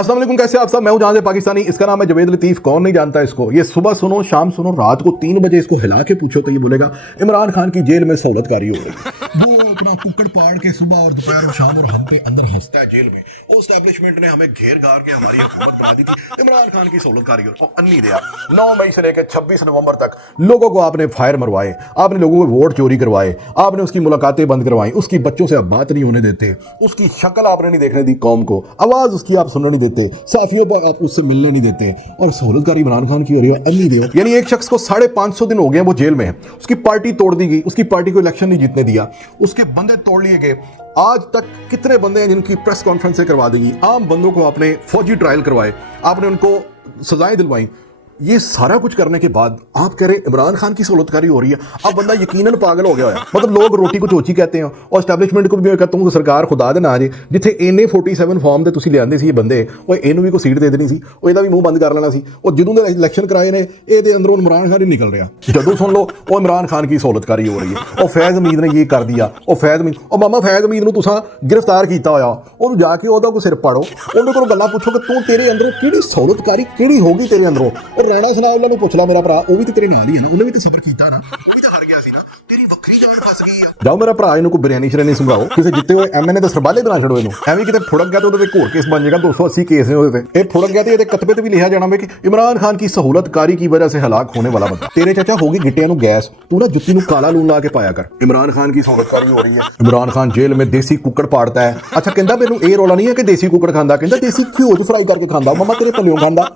अस्सलाम वालेकुम, कैसे आप सब। मैं हूं जहां से पाकिस्तानी। इसका नाम है जवेद लतीफ। कौन नहीं जानता इसको। ये सुबह सुनो, शाम सुनो, रात को 3 बजे इसको हिला के पूछो तो ये बोलेगा इमरान खान की जेल में सहूलतकारी हो रही। वो अपना कुक्कड़ पाड़ के सुबह और दोपहर और शाम और हम पे अंदर हंसता है जेल में। वो एस्टैब्लिशमेंट ने हमें घेर घार के हमारी हुकूमत बना दी थी। इमरान खान की सहूलतकारी हो अन्नी दिया। 9 मई से लेकर 26 नवंबर तक लोगों को आपने फायर मरवाए, आपने लोगों को वोट चोरी करवाए, आपने उसकी मुलाकातें बंद करवाई, उसकी बच्चों से अब बात नहीं होने देते, उसकी शक्ल आपने नहीं देखने दी कौम को, आवाज उसकी आप सुनने नहीं देते, साफियों पर आप उससे मिलने नहीं देते, और सहूलतकारी इमरान खान की हो रही है अन्नी दिया। यानी एक शख्स को 550 दिन हो गए वो जेल में है, उसकी पार्टी तोड़ दी गई, उसकी पार्टी को इलेक्शन नहीं जीतने दिया, उसके बंदे तोड़ लिए गए। आज तक कितने बंदे हैं जिनकी प्रेस कॉन्फ्रेंसें करवा देंगी, आम बंदों को आपने फौजी ट्रायल करवाए, आपने उनको सजाएं दिलवाई। ये सारा कुछ करने के बाद आप कह रहे इमरान खान की सहूलतकारी हो रही है। अब बंदा यकीनन पागल हो गया है। मतलब लोग रोटी को चोची कहते हैं और एस्टैब्लिशमेंट को भी मैं कहता हूं कि सरकार खुदा दे ना जे जिथे इन्ने 47 फॉर्म ते तुसीं लिआंदे सी ये बंदे, ਉਹ ਇਹਨੂੰ ਵੀ ਕੋਈ ਸੀਟ ਦੇ ਦੇਣੀ ਸੀ, ਉਹ ਇਹਦਾ ਵੀ ਮੂੰਹ ਬੰਦ ਕਰ ਲੈਣਾ ਸੀ। ਉਹ ਜਦੋਂ ਦੇ ਇਲੈਕਸ਼ਨ ਕਰਾਏ ਨੇ ਇਹਦੇ ਅੰਦਰੋਂ ਇਮਰਾਨ ਖਾਨ ਹੀ ਨਿਕਲ ਰਿਹਾ। ਜਦੋਂ ਸੁਣ ਲਓ ਉਹ ਇਮਰਾਨ ਖਾਨ की सहूलतकारी हो रही है, ਉਹ फैज़ हमीद ने ये कर दिया, ਉਹ फैज़ हमीद, ਉਹ मामा फैज़ हमीद ਨੂੰ तुसां गिरफ्तार ਕੀਤਾ ਹੋਇਆ, ਉਹਨੂੰ ਜਾ ਕੇ ਉਹਦਾ ਕੋਈ ਸਿਰ ਪਾੜੋ, ਉਹਦੇ ਕੋਲੋਂ ਗੱਲਾਂ ਪੁੱਛੋ ਕਿ ਤੂੰ ਤੇਰੇ ਅੰਦਰੋਂ ਕਿਹੜੀ सहूलतकारी ਕਿਹੜੀ ਹੋ ਗਈ ਤੇਰੇ ਅੰਦਰੋਂ। ਉਹ ਰਾਣਾ ਸਨਾਉਲਾ ਨੂੰ ਪੁੱਛ ਲਾ, ਮੇਰਾ ਭਰਾ, ਉਹ ਵੀ ਤੇ ਤੇਰੇ ਨਾਲ ਹੀ ਹੈ ਨਾ, ਉਹਨੇ ਵੀ ਤੇ ਸਬਰ ਕੀਤਾ ਨਾ, ਉਹ ਵੀ ਤਾਂ ਹਾਰ ਗਿਆ ਸੀ ਨਾ, ਤੇਰੀ ਵੱਖਰੀ ਜਾਨ ਫਸ ਗਈ ਆ। ਜਾਓ ਮੇਰਾ ਭਰਾ, ਇਹਨੂੰ ਕੋਈ ਬਿਰਿਆਨੀ ਸ਼ਰਾਨੀ ਸਮਝਾਓ, ਕਿਸੇ ਜਿੱਤੇ ਹੋਏ ਐਮਐਨਏ ਦੇ ਸਰਬਾਲੇ ਬਣਾ ਛੱਡੋ ਇਹਨੂੰ। ਐਵੇਂ ਕਿਤੇ ਫੁੜਕ ਗਿਆ ਤੇ ਉਹਦੇ ਤੇ ਹੋਰ ਕੇਸ ਬਣ ਜਾਏਗਾ। 280 केस ਨੇ ਉਹਦੇ ਤੇ। ਇਹ ਫੁੜਕ ਗਿਆ ਤੇ ਇਹਦੇ ਕਤਬੇ ਤੇ ਵੀ ਲਿਖਿਆ ਜਾਣਾ ਵੇ ਕਿ इमरान खान की सहूलतकारी की वजह से हलाक होने वाला बंदा। तेरे चाचा होगी गिट्टियां नु गैस, तू ना जुत्ती नु काला लून ला के पाया कर। इमरान खान की सहूलतकारी हो रही है। इमरान खान जेल में देसी कुक्कड़ पाड़ता है। अच्छा कहता मेनू ये रौला नहीं है कि देसी कुक्कड़ खांदा, कहता देसी घ्यो च फ्राई करके खांदा। मम्मा तेरे पल्लियों खांदा।